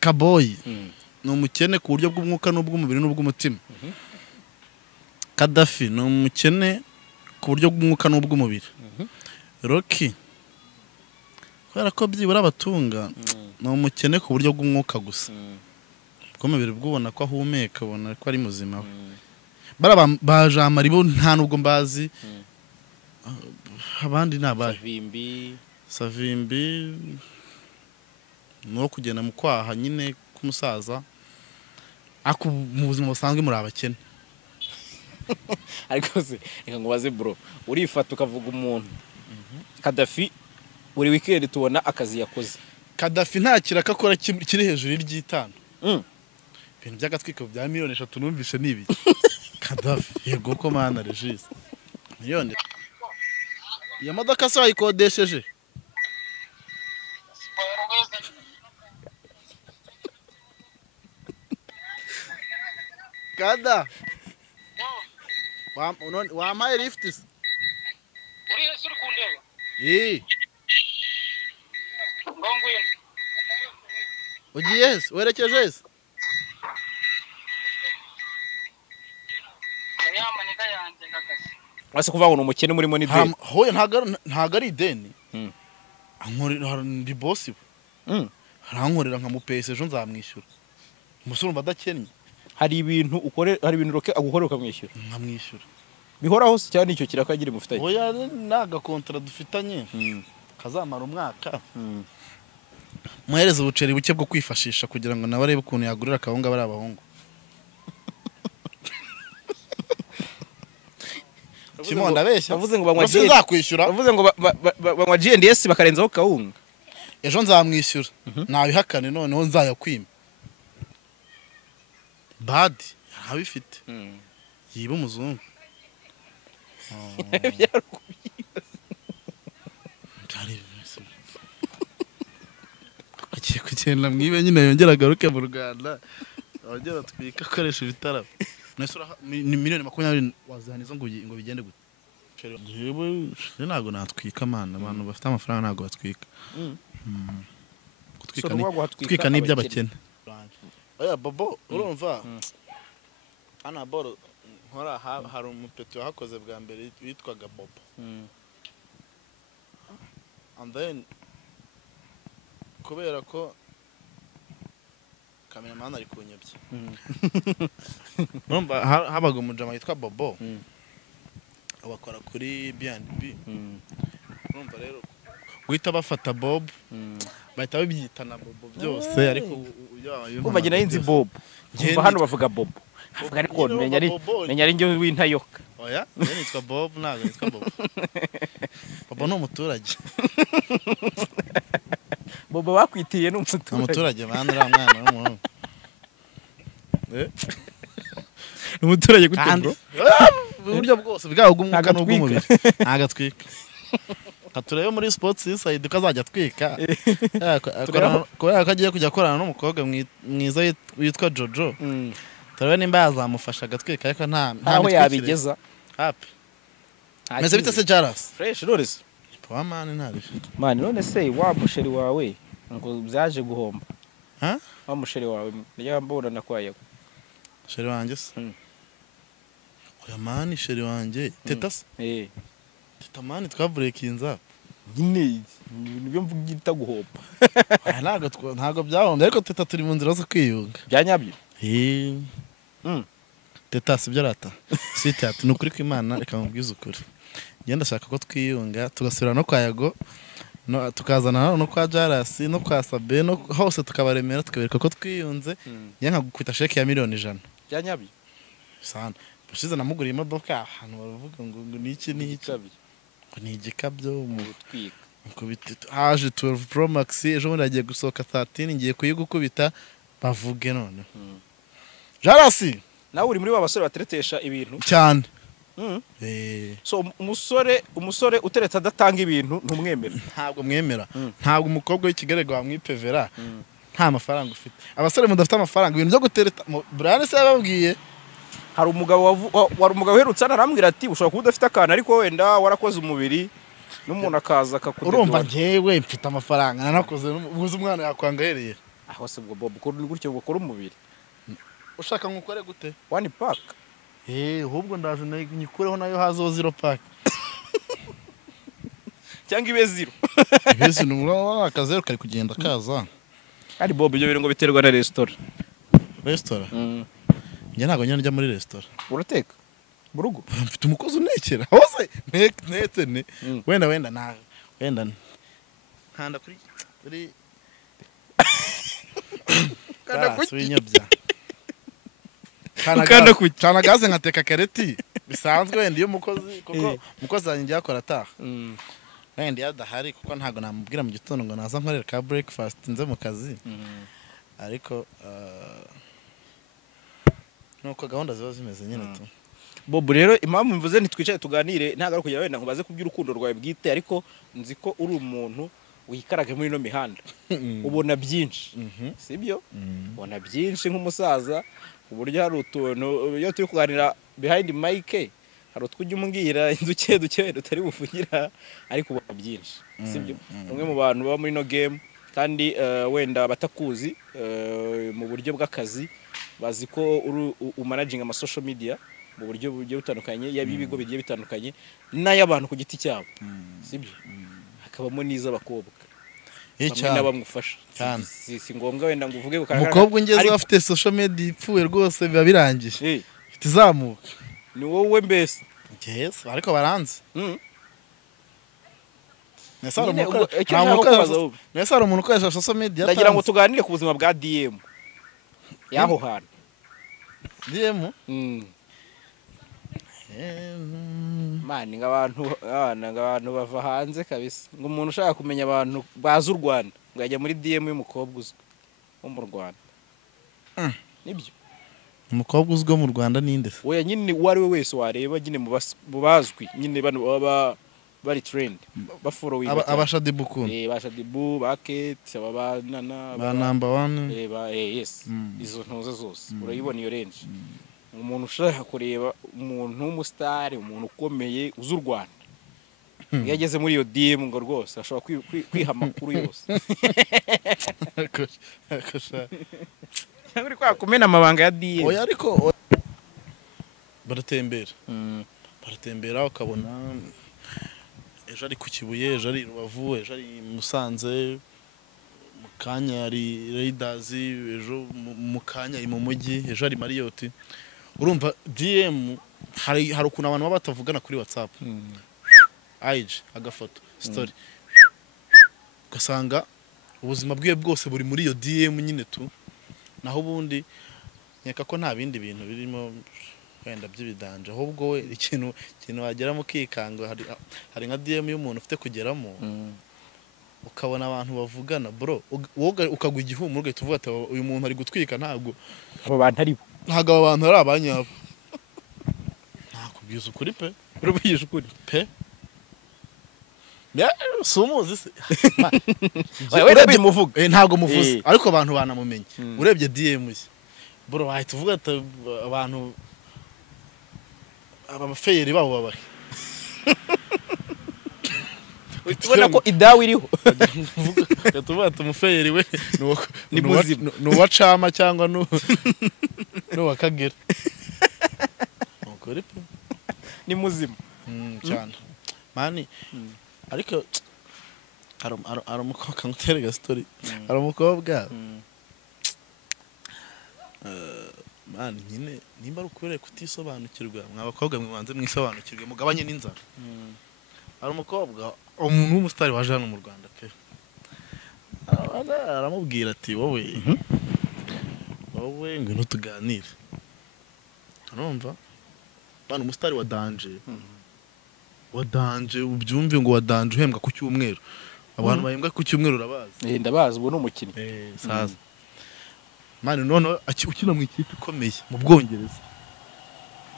Kaboyi ni umukene ku buryo bw'umwuka n'ubw'umubiri n'ubw'umutima. Kadafi ni umukene ku buryo bw'umwuka n'ubw'umubiri. Rocky kubera ko byibura abatunga ni umukene ku buryo bw'umwuka gusa. Bw'umubiri bw'ubona ko ahumeka, ubona ko ari muzima. Bajamari bo nta nubwo mbazi. Abandi nabaye Savimbi no kugenda mu kwaha nyine k'umusaza ako mu buzima busanzwe muri abakene. Ariko se reka ngubaze bro, urifata ukavuga umuntu Kadafi buri weekend tubona akazi yakoze. Kadafi nta kiraka akora kiri hejuru y'itanu. Ibintu by'agatwiko bya miliyoni 3 numvishe nibi. Kadafi yego ko mana Regis. Miliyoni. Iyo modoka se wayikodesheje? Kada. Wampaye lift se? Uri suri kundeba? Ngongwini. Ugiye se? Werekeje se? Yamaneka yanjye ngakazi. Wase kuvuga ngo umukene murimo ni deni. Hoye ntago ari ideni. Ankorera ndi boss. Harankorera nkamupese ejo nzamwishyura. Umusore umva adakennye. Hari ibintu ukore, hari ibintu roke agukorera ukamwishyura. Nkamwishyura. Bihoraho se cyane icyo kirakagire mufitanye. Oya naga contrat dufitanye. Kazamara umwaka. Muhereza ubuceri buke bwo kwifashisha kugira ngo nabarebe ukuntu yagurira akahunga bari abahungu. Kimonda besha. Bavuze ngo banywa GNDS zakwishyura. Bavuze ngo banywa GNDS bakarenzaho kawunga. Ejo nzamwishyura. Nabihakane noneho nzayakwima. Bad habifite. Yiba umuzungu. Agiye kugenda mwibe nyine yongera agaruke mu Rwanda. Abagera twika akoresha ibitaramo. Ni miliyoni 20 wazanizo ngo bigende gute? Jewe ntago natwika mana, abantu bafite amafaranga ntago batwika. Gutwika ni iby'abakene. Oya Bobo urumva? Ana boro nkora hari umupeti wahakoze bwa mbere witwaga Bobo. And then kubera ko cameraman ari kunyebye. Urumva habaga umujama yitwa Bobo. Abakora kuri B&B. Urumva rero guhita bafata Bob bahita babyitana Bobo byose ariko umva gina yinzi Bob. Umva hano bavuga Bob. Avuga ariko menya ari njye w'intayoka. Oya nitwa Bob ntago nitwa Bob. Bobo ni umuturage. Bobo bakwitiye n'umuturage. Umuturage mwana uri mwana w'umuhungu. Umuturage gute bro? Uburyo bwose bwaho bw'umwuka n'ubw'umubiri. Ntagatwika. Katurebe muri sports inside kazajya twika. Kubera ko agiye kujya korana n'umukobwa mwiza witwa Jojo. Turebe nimba yazamufasha agatwika ariko ntaho yabigeza. Happy. Meze bite se JALAS? Fresh Lores. Poa man ntari. Man none se wa musheri wawe ngo byaje guhomba. Wa musheri wawe yambona nakwaye. Sheri wanjye se? Oya man sheri wanjye tetas. Teta man twaburekinza. Nyine nibyo mvuga itaguhomba. Ntago byahombye ariko teta turi mu nzira zo kwiyunga. Byanyabyo. Teta sibyo rata. Sweet ati nukuri kw'Imana reka mubwize ukuri. Ngenda shaka ko twiyunga tugasubira no kwa Yago no tukazana no kwa JALAS no kwa Sabe no hose tukabaremera tukabereka ko twiyunze. Yanka gukubita sheke ya miliyoni 100. Byanyabyo. Sana. Bushize namuguriye imodoka ahantu baravuga ngo niki n'icyabi. Ni igikabyo mu gutwika. Nkubita haje 12 Pro Max ejo bundi agiye gusohoka 13 ngiye kuyigukubita bavuge none. JALAS nawe uri muri babasore bateretesha ibintu cyane. So umusore uteretse adatanga ibintu ntumwemera. Ntabwo mwemera. Ntabwo umukobwa w'ikigerego wamwipevera. Nta mafaranga ufite. Abasore mudafite amafaranga ibintu byo gutereta Brian se yababwiye. Hari umugabo uherutse arambwira ati ushobora kuba udafite akana ariko wenda warakoze umubiri n'umuntu akaza akakudedora. Urumva ngewe mfite amafaranga nanakoze ubuze umwana yakwangahereye. hose bwo Bob ko gutyo bukora umubiri ushaka ngukore gute 1 pack ahubwo ndaje nyikureho nayo hazo 0 pack cyangwa ibe 0 Bese numura akazeru kari kugenda kaza ari Bob ibyo bintu ngo biterwa na restaurant njye ntago njya muri restaurant urateka mu rugo mfite umukozi unekera hose ntetse ne wenda na wenda nkanda kuri kanda kunyabya kana gaze nkateka kareti bisanzwe wenda iyo mukozi kuko mukozi zanjye yakora ataha wenda yadahari kuko ntago namubwira mu gitondo ngo naza nkorera ka breakfast nze mu kazi ariko nuko gahunda ziba zimeze nyine tu Bob rero impamvu mvuze ntitwicaye tuganire ntago ari kugira wenda nkubaze kuby'urukundo rwawe bwite ariko nzi ko uri umuntu wikarage muri no mihanda ubona byinshi sibyo ubona byinshi nk'umusaza uburyo hari utuntu iyo turi kuganira behind mic hari utujya umbwira duke tutari bufugira ariko ubona byinshi sibyo umwe mu bantu baba muri no game kandi wenda batakuzi mu buryo bw'akazi bazi ko umanaging ama social media mu buryo butandukanye yabibigo bigiye bitandukanye n'ay'abantu ku giti cyabo sibyo hakabamo n'iz'abakobwa bamwe n'abamufasha si ngombwa wenda ngo uvuge umukobwa ungeze afite social media ipfuye rwose biba birangije itizamuka ni wowe mbese yes ariko baranze Nesa umuntu ukoresha social media ndagira ngo tuganire ku buzima bwa DM yaho hantu DM mani ngabantu bava hanze kabisa ngo umuntu ushaka kumenya abantu baza u Rwanda ngo yajya muri DM y'umukobwa uzwi wo mu Rwanda nibyo umukobwa uzwi wo mu Rwanda ninde se oya nyine wari we wese wareba nyine mu bazwi nyine bano baba bari trend bafollow abashadibu kuno bashadibu bakete abanana ba number 1 yes izo ntuze zose urayibona iyo range umuntu ushaka kureba umuntu w'umustar umuntu ukomeye uzu Rwanda yageze muri iyo DM ngo rwose ashobora kwiha makuru yose cyangwa kwa kumena amabanga ya DM oya ariko baratembera ukabona ejo ari ku Kibuye ejo ari Rubavu ejo ari Musanze mu kanya ari Raiders ejo mu kanya mu mujyi ejo ari Marriott urumva DM hari ukuntu abantu baba batavugana kuri WhatsApp IG agafoto story ugasanga ubuzima bwiwe bwose buri muri iyo DM nyine tu naho ubundi nyeka ko nta bindi bintu birimo wenda by'ibidanje ahubwo we ikintu wagera mu kikanga hari nka DM y'umuntu ufite kugeramo ukabona abantu bavugana bro woga ukagwa igihumuro ugahita uvuga ati uyu muntu ari gutwika ntago abo bantu ari bo ntago abo bantu ari abanyabo nakubwiza ukuri pe urubije ukuri pe sumuzi se urebye muvuga ntago muvuze ariko abantu banamumenye urebye DM ye bro wahita uvuga ati abantu abafeyeri babo babahe tubona ko idawe iriho tuvuga ati umufeyeri we ni muzima nuwacama cyangwa nuwakagera ukuri pe ni muzima cyane mani ariko ari umukobwa nguterega story ari umukobwa mani nyine nimba rukwiriye kutisobanukirwa mwabakobwa mwanze mwisobanukirwe mugabanye n'inzara ari umukobwa umuntu w'umustar waje hano mu Rwanda pe aramubwira ati wowe ngwino tuganire urumva bana umustar wa danje ubyumve ngo wadanje uhembwa ku cyumweru abantu bahembwa ku cyumweru urabazi ndabazi ubu n'umukinnyi saza mani none ukina mu ikipe ikomeye mu Bwongereza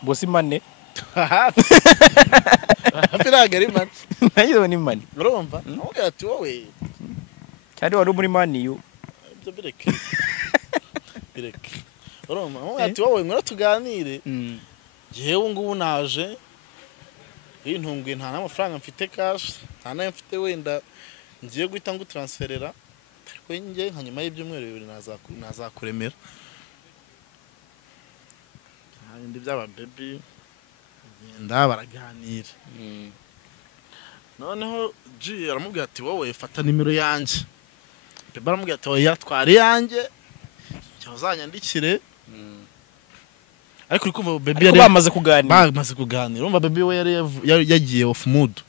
bosi mane afiraga ari mane nagize ni mane urumva ubwira ati wowe cyari wari muri maniyu ibyo bireke urumva ubwira ati wowe ngora tuganire jewe ngubu naje intunguye nta n'amafaranga mfite cash nta nayo mfite wenda ngiye guhita ngo transferera ariko njye nka nyuma y'ibyumweru 2 nazakuremera ibindi by'aba baby genda baraganira noneho G aramubwira ati wowe fata nimero yanjye baby aramubwira ati oya twari yanjye cyazanyandikire ariko uri kumva baby yari bamaze kuganira urumva baby we yari yagiye off mood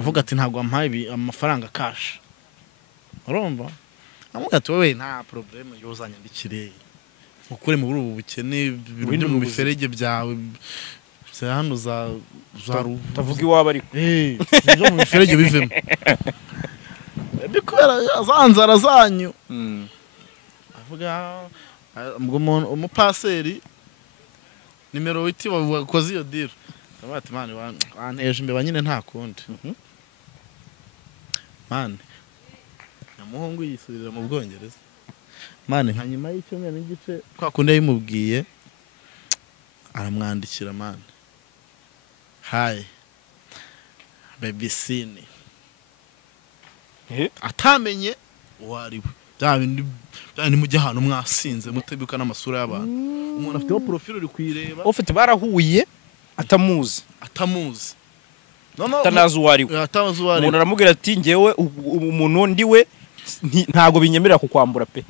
avuga ati ntabwo ampaye amafaranga cash urumva amubwira ati wowe nta problem yozanyandikire ukure mu ubu bukene ibintu mu biferege byawe hano za tavuga iwaba ariko byo mu biferege bivemo bikora azanzara zanyu avuga umupaseri nimero witi wakoze iyo deal bati man wanteje imbeba nyine nta kundi man namuhungu yisubirira mu Bwongereza man nka nyuma y'icyumweru n'igice kwa kundi yimubwiye aramwandikira man hi baby sini atamenye wariwe byabindi mujye ahantu mwasinze mutebuka n'amasura y'abantu umuntu afite profile uri kwireba ufite barahuye atamuzi tanazi wariwe umuntu aramubwira ati ngewe umuntu ndiwe ntago binyemerera kukwambura pe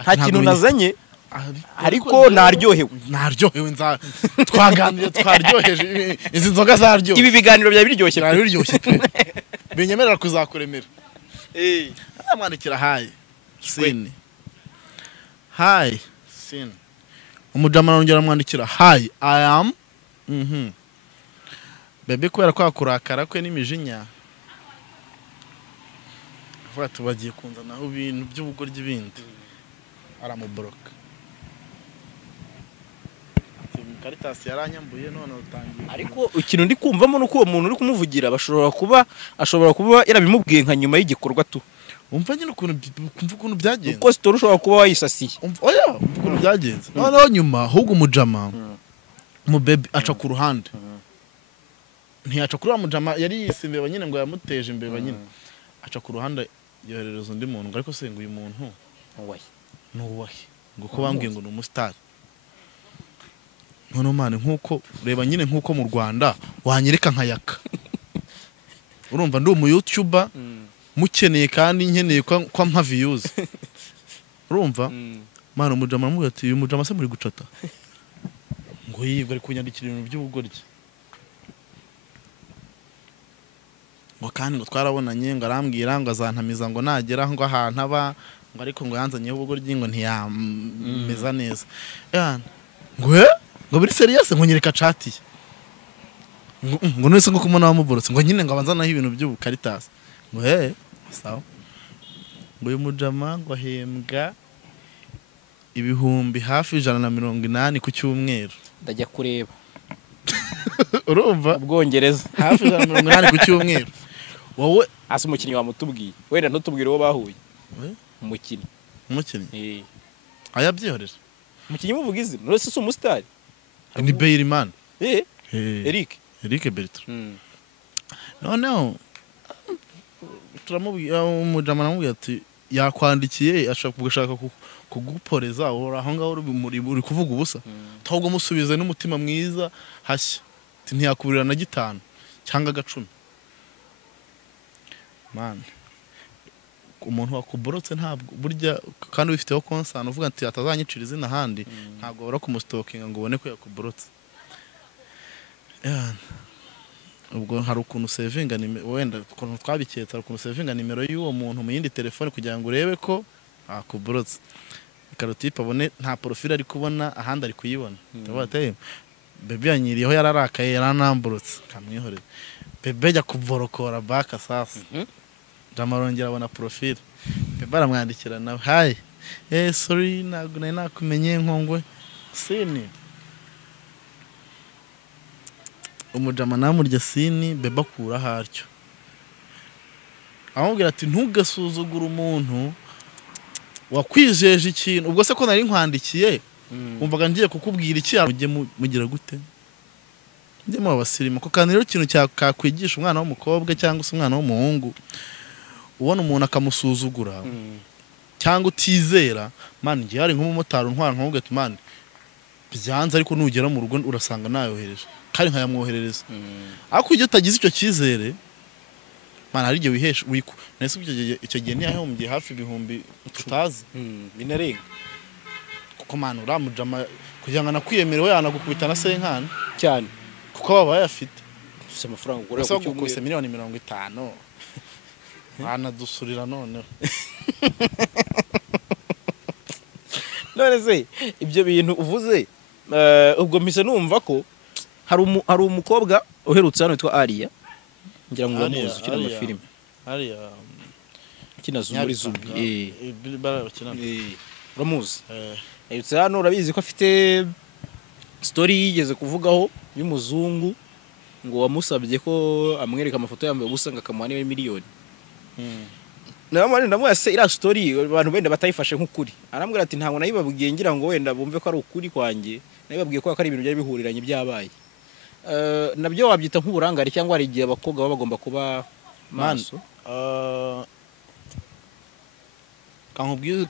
nta kintu nazanye ariko naryohewe twaganiriye twaryoheje izi nzoga zaryohe ibi biganiro bya biryoshye pe binyemerera kuzakuremera amwandikira hi sini umujama arongera amwandikira hi I am baby kubera kwa kurakara kwe n'imijinya avuga tubagiye kunzanaho ibintu by'ubugoryi bindi aramuboroka Caritas yaranyambuye none utangiye ariko ikintu ndi kumvamo nuko uwo muntu uri kumuvugira ashobora kuba yarabimubwiye nka nyuma y'igikorwa tu umva nyine ukuntu byagenze uko story ushobora kuba wayisasiye oya ukuntu byagenze noneho nyuma ahubwo umujama mu baby aca ku ruhande ntiyaca kuri wa mujama yari yisimbeba nyine ngo yamuteje imbeba nyine aca ku ruhande yoherereza undi muntu ariko se ngo uyu muntu nuwahe ngo ko bambwiye ngo ni umustar none mane nkuko reba nyine nkuko mu Rwanda wanyereka nkayaka urumva ndi umu YouTuber mukeneye kandi nkeneye kwa mpa views urumva mane umujama aramubwira ati uyu mujama se muri gucata ngo yibwe ari kunyandikira ibintu by'ubugoryi ngo kandi ngo twarabonanye ngo arambwira ngo azantamiza ngo nagera ngo ahantu aba ngo ariko ngo yanzanyeho ubugoryi ngo ntiyameza neza ngo biri serious ngo nyereka chati ngo nese ngo kumona wamuborotse ngo nyine ngo abanzanaho ibintu by'ubu Caritas ngo sawa ngo uyu mujama ngo ahembwa ibihumbi hafi 180 ku cyumweru ndajya kureba urumva Ubwongereza hafi 180 ku cyumweru wowe ase umukinnyi wamutubwiye wenda ntutubwire uwo bahuye umukinnyi ayabyihorera umukinnyi muvuga izina nose si umustar ni Beyrimana Eric Bertrand noneho turamubwira umujama namubwira ati yakwandikiye ashaka kuguporeza ora aho ngaho uri kuvuga ubusa ahubwo musubize n'umutima mwiza hashya ntiyakuburira na 5 cyangwa 10 man umuntu wakuborotse ntabwo burya kandi wifiteho concern uvuga ati atazanyicira izina handi ntabwo wara kumustokinga ngo ubone ko yakuborotse ubwo hari ukuntu savinga wenda ukuntu twabiketse ukuntu savinga nimero y'uwo muntu mu yindi telefone kugira ngo urebe ko akuborotse karotipe abone nta profile ari kubona ahandi ari kuyibona tabateye bebe yanyiriyeho yararakaye yaranamburutse kamwihorera bebe ajya kuvorokora baka sasa jamarongera abona profile bebe aramwandikira nawe hi sorry ntabwo nari nakumenye nkongwe sini umujama namurya sini bebe akura haryo amubwira ati ntugasuzugura umuntu wakwijeje ikintu ubwo se ko nari nkwandikiye umvaga ngiye kukubwira iki mujye mugira gute ndimo abasirima ko kandi rero ikintu cyakwigisha umwana w'umukobwa cyangwa se umwana w'umuhungu ubona umuntu akamusuzugura cyangwa utizera man ngiye hari nk'umumotari untwara nkavuga ati man byanze ariko nugera mu rugo urasanga nayohereje kandi nkayamwoherereza ariko iyo utagize icyo cyizere man hari igihe wihesha wiku nese icyo gihe niyahombye hafi ibihumbi tutazi binarenga kuko man uramujama kugira ngo nakwiyemerewe yanagukubita na senkana cyane kuko baba yafite ufite amafaranga ugura ku cyumweru miliyoni 50 bana dusurira none none se ibyo bintu uvuze ubwo mise numva ko hari umukobwa uherutse hano witwa Aria ngira ngo uramuzi ukina mu filime Aria ukina muri Zumbi barakina uramuzi yitse hano urabizi ko afite story yigeze kuvugaho y'umuzungu ngo wamusabye ko amwereka amafoto yambaye ubusanga akamuha niwe miliyoni namane ndamwase ira story abantu benda batayifashe nk'ukuri arambwira ati ntabwo nayibabwiye ngira ngo wenda bumve ko ari ukuri kwanjye nayibabwiye ko ari ibintu byari bihuriranye byabaye nabyo wabyita nk'uburangare cyangwa ari igihe abakobwa baba bagomba kuba maso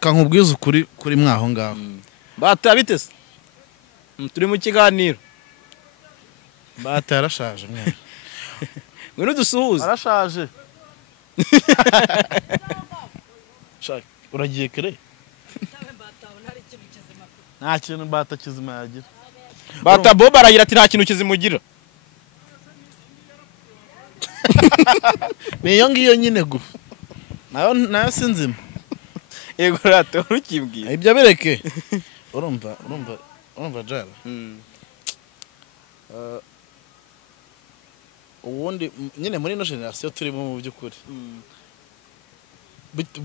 kankubwiza ukuri kuri mwaho ngaho batabitese turi mu kiganiro yarashaje mwe ngwino dusuhuze arashaje uragiye kare nta kintu bata kizima yagira bata Bob aragira ati nta kintu kizimugira niyo ngiyo nyine gufa nayo sinzima yego rato urukibwiye ibyo bereke urumva jara ubundi nyine muri ino generation turimo mu by'ukuri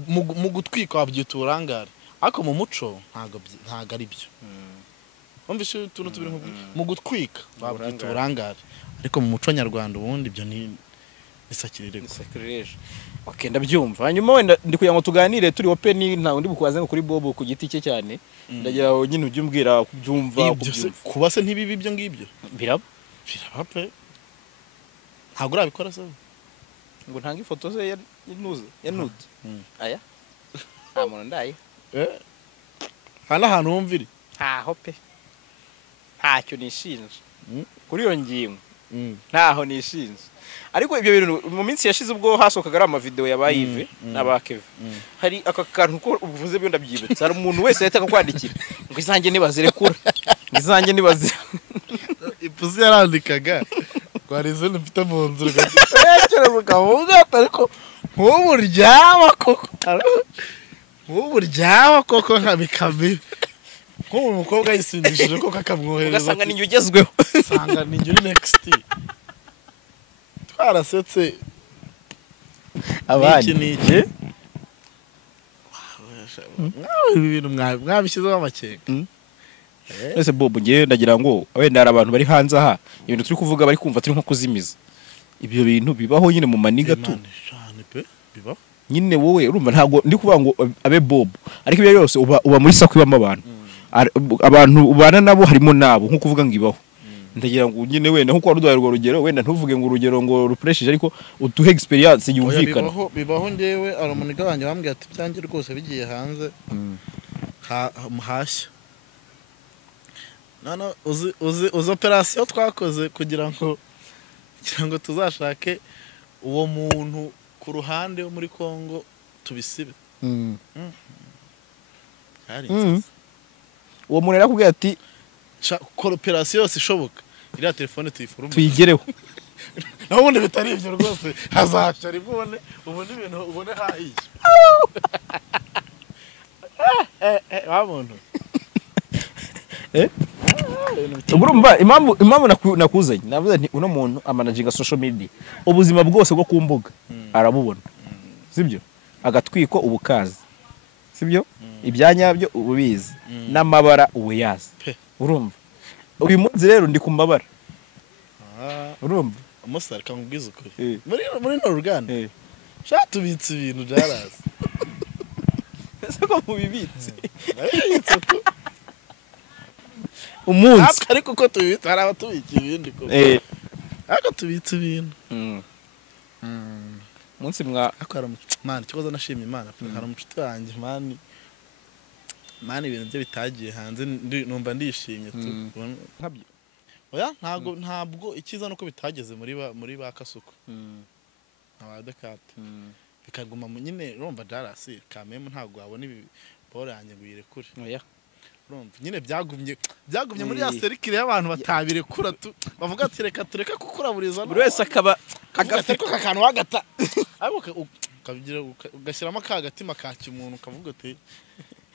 mu gutwika wabyita uburangare ariko mu muco ntago ari byo umvishe utuntu tubiri mu gutwika wabyita uburangare ariko mu muco nyarwanda ubundi ibyo ni isakirire okay ndabyumva hanyuma wenda ndi kugira ngo tuganire turi open nta undi bukubaze ngo kuri Bob ku giti cye cyane ndagira nyine ubyumbwira kubyumva kubase ntibibi ibyo ngibyo biraba pe ntabwo urabikora se ngo ntanga ifoto ze ya nude aya nta muntu ndaye hano ahantu wumvira ntaho pe ntacyo nishinja kuri iyo ngingo ntaho nishinja ariko ibyo bintu mu minsi yashize ubwo hasokaga ari amavideo yabayive n'abakeve hari aka kantu ko uvuze byo ndabyibutsa hari umuntu wese yahita akakwandikira ngo izanjye nibazirekura izanjye nibazira ipuzi yarandikaga kwarize mfite mu nzu ugatekereza ukavuga ariko nk'uburyama koko nkabikame nk'ubu umukobwa yisindishije koko akamwohereza ugasanga ninjye ugezweho usanga ninjye uri next twarasetse abandi niki ibintu mwabishyizeho amakenga ese Bob ngiye ndagira ngo wenda hari abantu bari hanze aha ibintu turi kuvuga bari kumva turi nko kuzimiza ibyo bintu bibaho nyine mu maniga tu bibaho nyine wowe urumva ntago ndi kuvuga ngo abe Bob ariko ibyo yose uba muri sako ibamo abantu ubana nabo harimo nabo nko kuvuga ngo ibaho ndagira ngo nyine wenda nko kwaruduhaye urwo rugero wenda ntuvuge ngo urugero ngo rupresheje ariko uduhe experience yumvikana bibaho ngewe aramuniga wanjye bambwiye ati byanjye rwose bigiye hanze hashya nano uzi operation twakoze kugira ngo tuzashake uwo muntu ku ruhande wo muri Kongo tubisibe uwo muntu yarakubwiye ati operation yose ishoboka iriya telefone tuyifurume tuyigereho naho ubundi bitari ibyo rwose hazashya ribone ubone ibintu ubone hahiye wa muntu urumva impamvu nakuzanye navuze nti uno muntu amanaginga social media ubuzima bwose bwo ku mbuga arabubona sibyo agatwiko ubukazi sibyo ibyanyabyo ububizi n'amabara ubuyazi urumva uyu munsi rero ndi ku mabara urumva umusare kamubwiza ukuri muri no ruganda shatubitse ibintu JALAS ese ko mubibitse umunsi ariko ko tubitse hari abatubika ibindi ko ariko tubitse ibintu munsi mwa akora man cyoza nashimye Imana hari umucuti wanjye man ibintu bye bitagiye hanze numva ndishimye tu nkabyo oya ntabwo ikiza nuko bitageze muri ba kasuku abadakate bikaguma nyine urumva JALAS kameme ntabwo wabona ibi bora yanjye ngo yirekure oya urumva nyine byagumye muri ya serikire y'abantu batabirekura tu bavuga ati reka tureka kukuraburiza buri wese akaba agafite akantu wagata ariko ukabigira ugashyiramo akagatima ka kimuntu ukavuga ati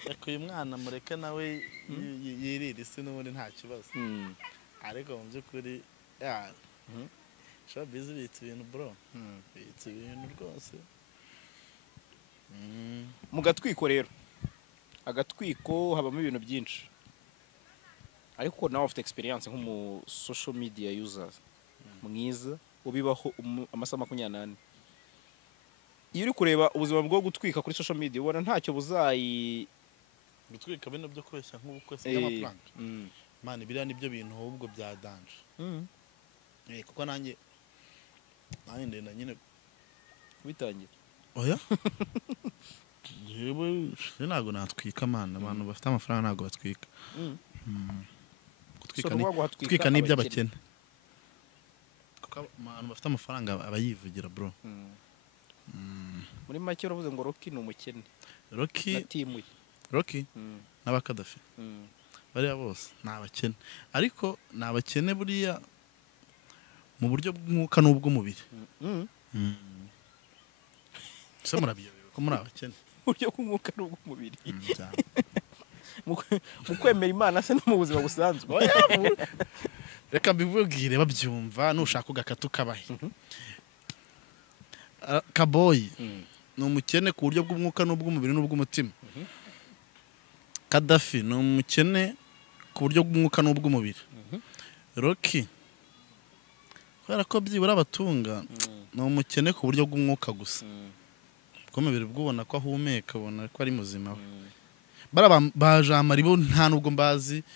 reka uyu mwana mureke nawe yirire isi n'ubundi nta kibazo ariko mu by'ukuri showbiz bitse ibintu bro bitse ibintu rwose mu gatwiko rero agatwiko habamo ibintu byinshi ariko nawe ufite experience nk'umu social media users mwiza ubibaho amasaha 24 iyo uri kureba ubuzima bwo gutwika kuri social media ubona ntacyo gutwika bino byo kweshya nk'ubukwe y'amafaranga man biriya nibyo bintu ahubwo bya danje kuko nanjye ndenda nyine bitangira oya yewe ntago natwika man abantu bafite amafaranga ntago batwika gutwika ni iby'abakene kuko abantu bafite amafaranga abayivugira bro muri make uravuze ngo Rocky ni umukene Rocky n'abakadafi bariya bose ni abakene ariko ni abakene buriya mu buryo bw'umwuka n'ubw'umubiri se murabiyobewe ko muri abakene buryo bw'umwuka n'ubw'umubiri mu kwemera Imana se no mu buzima busanzwe reka mbibwire babyumva nushaka ugakata ukabahe Kaboyi ni umukene ku buryo bw'umwuka n'ubw'umubiri n'ubw'umutima Kadafi ni umukene ku buryo bw'umwuka n'ubw'umubiri Rocky kubera ko byibura abatunga ni umukene ku buryo bw'umwuka gusa bw'umubiri bw'ubona ko ahumeka ubona ko ari muzima we bajamari bo nta nubwo mbazi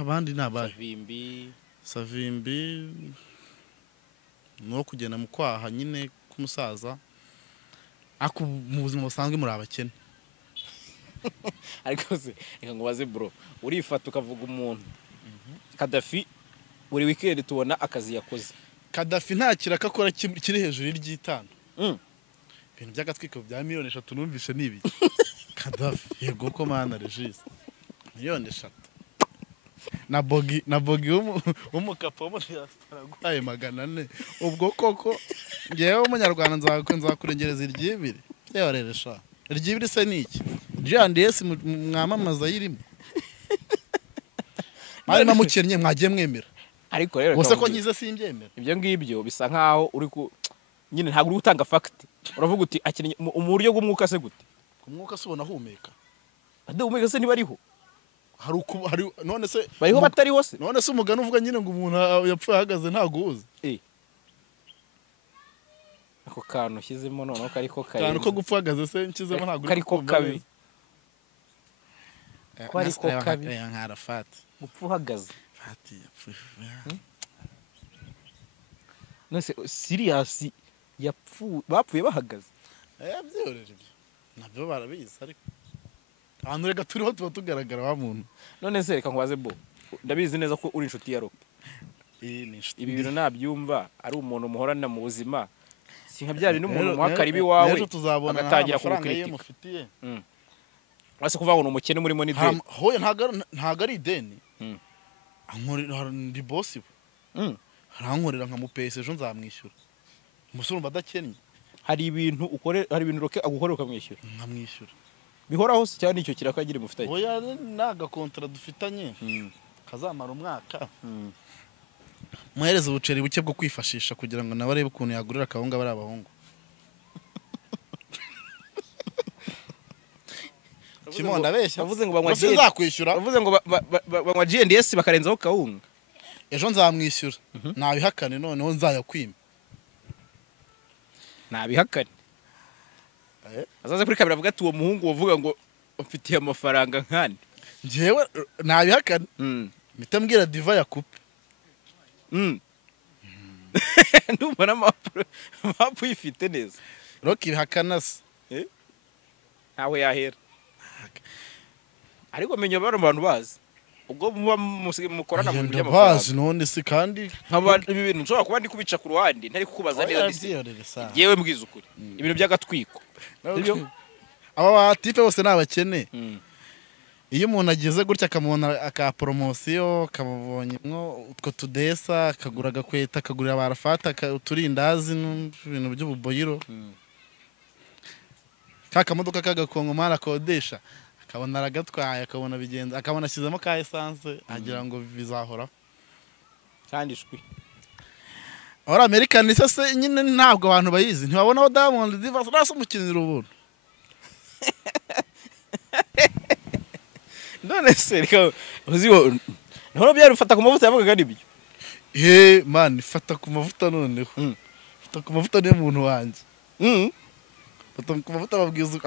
abandi ni abahe Savimbi no kugenda mu kwaha nyine k'umusaza ako mu buzima busanzwe muri abakene ariko se reka ngo baze bro urifata ukavuga umuntu Kadafi buri weekend tubona akazi yakoze Kadafi nta kiraka akora kiri hejuru y'itanu ibintu by'agatwiko bya miliyoni 3 numvishe nibi Kadafi yego ko mana Regis miliyoni 3 na bogi umukapa wo muri restaurant gwaye 400 ubwo koko ngewe umunyarwanda nzakurengereza iryibiri yereresha iryibiri se niki JNDS mwamamaza yirimo ari mamukennye mwagiye mwemera ariko rero bose ko nkize simbyemera ibyo ngibyo bisa nkaho uri nyine ntabwo uri gutanga fact uravuga uti akenye mu buryo bw'umwuka se gute umwuka se ubona humeka humeka se ntibariho hari none se bariho batari hose none se umugani uvuga nyine ngo umuntu yapfuye ahagaze ntago uzi ako kantu ushyizemo noneho kariko kantu ko gupfa ahagaze se nshyizemo ntago kariko kabi kariko kabi nka Arafat gupfa uhagaze Fati yapfuye nose serious bapfuye bahagaze byoroheje nabyo barabizi ariko ahantu rega turiho tuba tugaragara wa muntu none se reka ngwaze bo ndabizi neza ko uri inshuti ya Rocky ibi bintu nabyumva ari umuntu muhorana mu buzima si nka byari n'umuntu muhakaribi wawe agatangira kumukritika wase kuvuga ngo umukene murimo ni deni hoye ntago ari ideni ndi boss harankorera nka mupese ejo nzamwishyura umusore umva adakennye hari ibintu Rocky agukorera ukamwishyura nkamwishyura bihoraho se cyane icyo kirakagire mufitanye oya naga contrat dufitanye kazamara umwaka muhereza ubuceri buke bwo kwifashisha kugira ngo nawe arebe ukuntu yagurira akawunga bari abahungu Kimo ndabeshya bavuze ngo banywa nzakwishyura bavuze ngo banywa JNDS bakarenzaho kawunga ejo nzamwishyura nabihakane noneho nzayakwima nabihakane azaze kuri kamera avuga ati uwo muhungu wavuga ngo ufitiye amafaranga nkane njewe nabihakane mpita mbwira Diva ya coupe ndumva na mapu yifite neza Rocky bihakana se ntawe yahera ariko menya bano bantu bazi ubwo muba mukorana mu buryo bazi none se kandi ibi bintu nshobora kuba ndi kubica ku ruhande ntari kukubaza neza yewe mbwiza ukuri ibintu by'agatwiko aba batipe bose nabakene iyo umuntu ageze gutya akamubona aka promotion kamubonyemo utwo tudesa akagura gakweta akagurira barafata uturindazi n'ibintu by'ububoyiro kakamodoka kagakongomara akodesha akabona aragatwaye akabona bigenza akabona ashyizemo ka essence agira ngo bizahora kandi shwi ora American se nyine ntabwo abantu bayizi ntibabona Diamond Divas rasa umukinira ubuntu none se reka uziho none byari ufata ku mavuta yavugaga nibyo man fata ku mavuta noneho fata ku mavuta ni umuntu wanje fata ku mavuta babwiza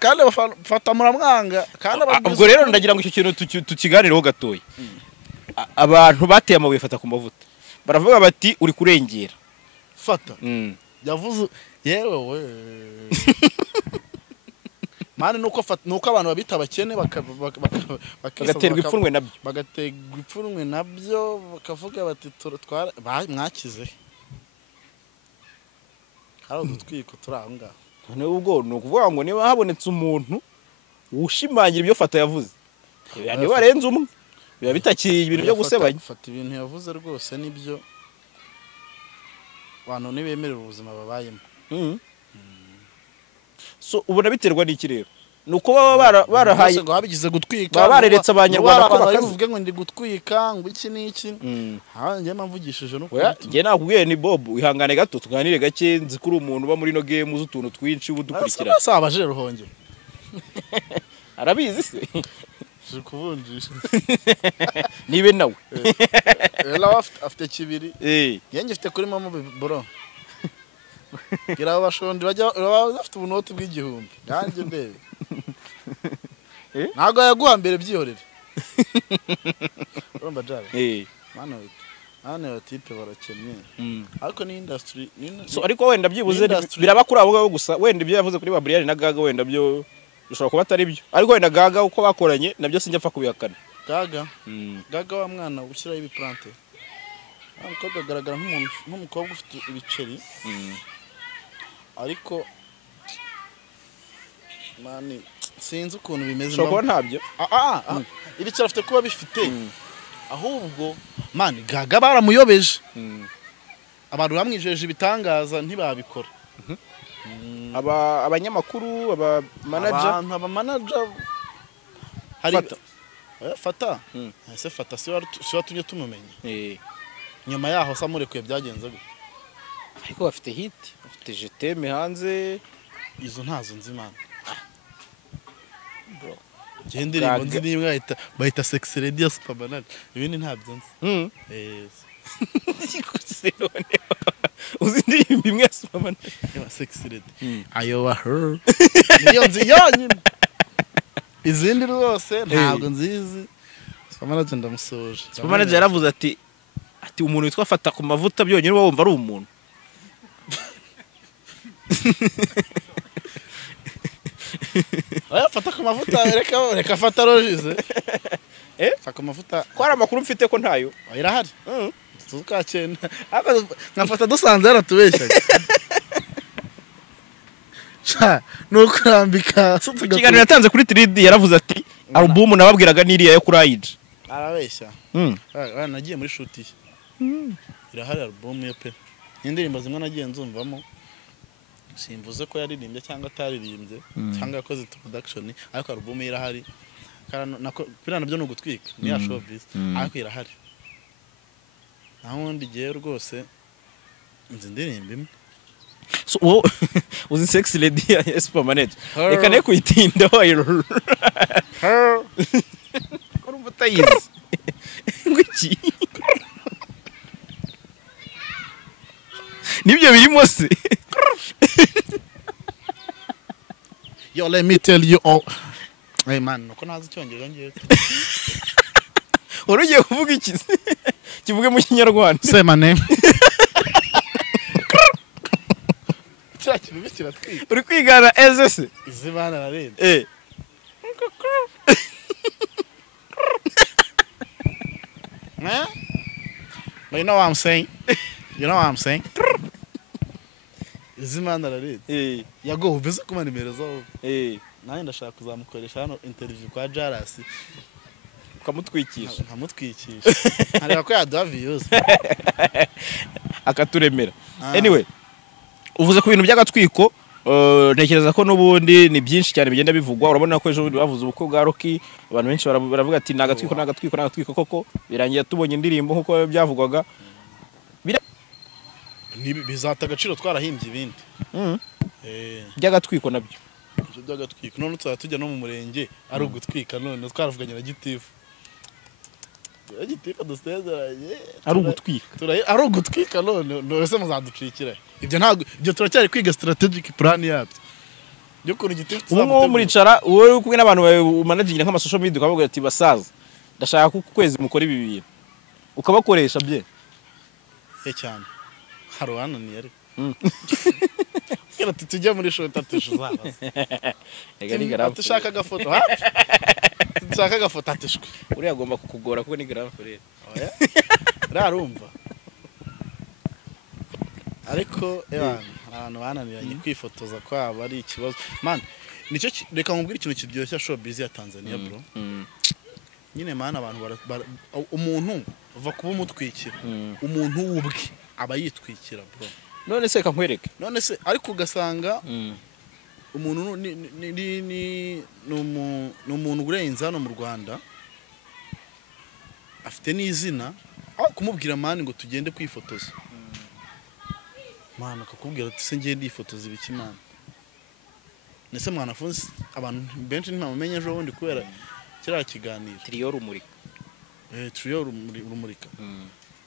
kandi bafata muramwanga kandi babwiza ubwo rero ndagira ngo icyo kintu tukiganireho gatoya abantu bateye amabuye fata ku mavuta baravuga bati uri kurengera fata yavuze yewe mane nuko abantu babita abakene bagaterwa ipfunwe nabyo bagaterwa ipfunwe nabyo bakavuga bati mwakize hari udutwiko turi aho ngaho none ubwo ni ukuvuga ngo niba habonetse umuntu ushimangira ibyo fata yavuze niba arenze umwe biba bitakiri ibintu byo gusebanya fata ibintu yavuze rwose nibyo abantu nibemerera ubuzima babayemo so ubona biterwa n'iki rero nuko baba barahaye ngo habigize gutwika baba bareretse abanyarwanda ko bakavuga ngo ndi gutwika ngo iki n'iki njye mpamvugishije no njye nakubwiye ni Bob wihangane gato tuganire gake nzi kuri umuntu uba muri no game z'utuntu twinshi ubudukurikira sabaje ruhonge arabizi se kuvunjisha nibe nawe afite kibiri yenge afite kuri mama bro gira abashondi bajya bafite ubunoti bw'igihumbi yanjye ndebe ntago yaguha mbere byihorere urumva jabe mano tipe barakennye ariko ni industry so ariko wenda byibuze biraba kuri abo gusa wenda ibyo yavuze kuri Babriel na Gaga wenda byo bishobora kuba atari byo ariko wenda Gaga uko bakoranye nabyo sinjya apfa kubihakana Gaga wa mwana ushyiraho ibiplante umukobwa agaragara nk'umukobwa ufite ibiceri ariko mani sinzi ukuntu bimeze shoko ntabyo ibiceri afite kuba bifite ahubwo mani Gaga baramuyobeje abantu bamwijeje ibitangaza ntibabikora abanyamakuru abamanager hari fata ese fata si watumye tumumenye nyuma yaho samurekuye byagenze gute ariko bafite hit bafite jeteme hanze izo ntazo nzi man bro gendere nzi nimwe bahita sex radio superman ibindi ntabyo nzi uzi ndirimba imwe superman sex radio ayoba her niyo nzi yonyine izindi rwose ntabwo nzizi superman ndamusoje superman yaravuze ati umuntu witwa fata ku mavuta byonyine wumva ari umuntu fata ku mavuta reka fata rojize fata ku mavuta ko ari amakuru mfite ko ntayo irahari tukakenda nkafata dusanze yaratubeshyaga nukurambika ikiganiro yatanze kuri 3D yaravuze ati album nababwiraga n'iriya yo kuri IG arabeshya nagiye muri shoot ye irahari album ye pe n'indirimbo zimwe nagiye nzumvamo simvuze ko yaririmbye cyangwa ataririmbye cyangwa yakoze production ariko album irahari kandi nabyo no gutwika ni ya showbiz ariko irahari naho ndigiye rwose nzi ndirimba imwe so uzi sex lady ya superman reka ne kuyitinda wayiro ko umutayizi ngiki nibyo birimo se yo let me tell you all hey man nuko nazi cyongereza ngiye urugiye kuvuga iki kivuge mu kinyarwanda say my name cya kintu kiratwika uri kwigana ezese izibana narende But you know what I'm saying? You know what I'm saying? Izimana narende yago uveze kuma nimero zawo naye ndashaka kuzamukoresha hano interview kwa JALAS ukamutwikisha nkamutwikisha ariko ko yaduha views akaturemera anyway uvuze ku bintu by'agatwiko ntekereza ko n'ubundi ni byinshi cyane bigenda bivugwa urabona ko ejo bavuze ubukwe bwa Rocky abantu benshi baravuga ati nagatwiko koko birangiye tubonye indirimbo nkuko byavugwaga bizata agaciro twarahimbye ibindi by'agatwiko nabyo by'agatwiko none tujya no mu murenge ari ugutwika none twaravuganye na gitifu dusezeranye ari ugutwika none nose muzaducikira ibyo ntabwo ibyo turacyari kwiga strategic plan yabyo byo kuntu gitifu ubu muricara wowe uri kumwe n'abantu managinga nk'ama social media ukavuga ati basaza ndashaka ku kwezi mukora ibi bintu ukabakoresha bye cyane haruananiye ari kera tujya muri show tatisho zabaza tushaka agafoto tushaka agafoto atishwe uriya agomba kukugora kuko ni grand frère oya rarumva ariko abantu bananiranye kwifotoza kwabo ari ikibazo man nicyo reka nkubwire ikintu kiryoshya show busy ya Tanzania bro nyine man abantu umuntu uva kuba umutwikira umuntu wubwe aba yitwikira bro none se kankwereke none se ariko ugasanga umuntu ni umuntu urenze hano mu Rwanda afite n'izina aho kumubwira mani ngo tugende kwifotoza mwana akakubwira ati se ngiye ndifotoza ibiki mwana nese mwana afunze abantu benshi ntibamumenye ejo bundi kubera kiriya kiganiro trio rumurika trio rumurika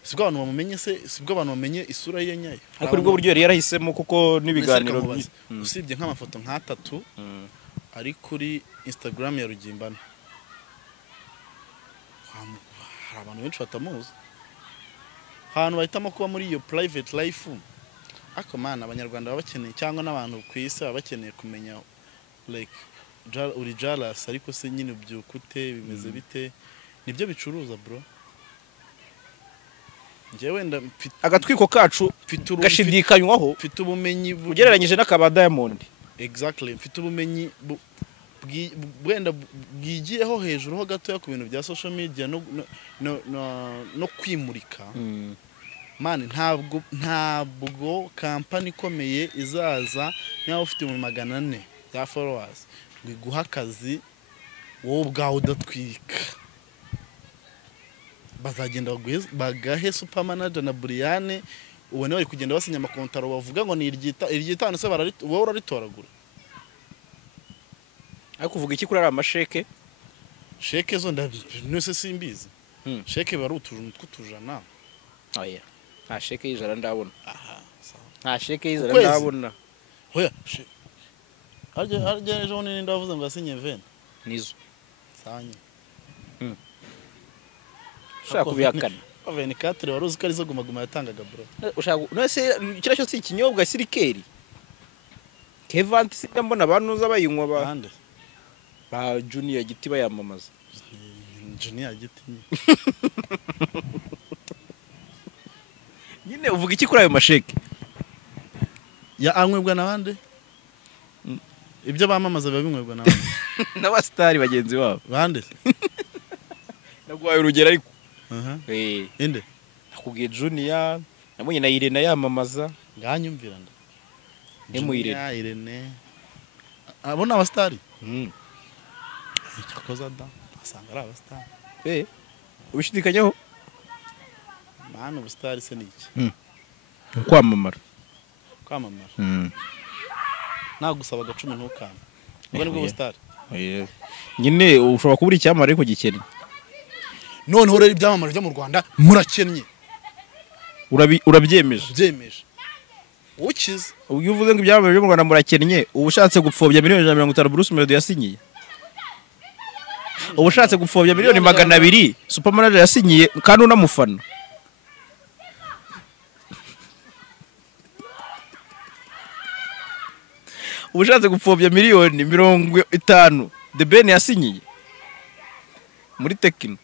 sibwo abantu bamenye sibwo abantu bamenye isura ye nyayo ariko rwo buryo yari yarahisemo kuko nibiganiro usibye nk'amafoto nk'atatu ari kuri Instagram ya Rugimbana hari abantu benshi batamuzi ahantu bahitamo kuba muri iyo private life ako mana abanyarwanda babakeneye cyangwa n'abantu ku isi babakeneye kumenya like uri JALAS ariko se nyine ubyukute bimeze bite nibyo bicuruza bro ngewe nda agatwiko kacu gashidikanywaho mfite ubumenyi ugereranyije n'akaba Diamond exactly mfite ubumenyi bwenda bwigiyeho hejuru ho gato ku bintu bya social media no kwimurika man ntabwo company ikomeye izaza niba ufite 400 ya followers guha akazi wowe ubwawe udatwika bazagenda bagahe super manager na Briane ubone bari kugenda basinya amakontaro bavuga ngo ni iryitano se wowe uraritoragura ariko uvuga iki kuri ari amasheke sheke zo ndabise simbizi sheke bari utuntu tw'utujana oya nta sheke y'ijana ndabona nta sheke y'ijana ndabona oya arje ejo nini ndavuze ngo asinye 20 nizo sanye ushaka kubihakana 24 waruzi ko arizo guma yatangaga bro ushaka nose kira cyo si ikinyobwa sirikeri Kevanti simbona abantu zabayinywa bande ba Junior Giti bayamamaza Junior Giti nyine uvuga iki kuri ayo masheke ya anywebwa nabande ibyo bamamaza babinywebwa nabande n'abastari bagenzi babo bande nagwaye urugero ariko inde akubwiye Junior nabonye na Irene yamamaza nganyumvira nda Irene abona abastari cyakoza da asanga ari abastari ubishidikanyeho mana ubustari se niki kwamamara nagusaba agacumi ntukana ubwo nibwo ubustari nyine ushobora kubura icyamamare ariko gikennye noneho rero ibyamamare byo mu Rwanda murakennye urabyemeje ukize ubwo uvuze ngo ibyamamare byo mu Rwanda murakennye ubushatse gupfobya miliyoni 150 Bruce Melody yasinyiye ubushatse gupfobya miliyoni 200 super manager yasinyiye kandi unamufana ubushatse gupfobya miliyoni 50 The Ben yasinyiye muri Tekino.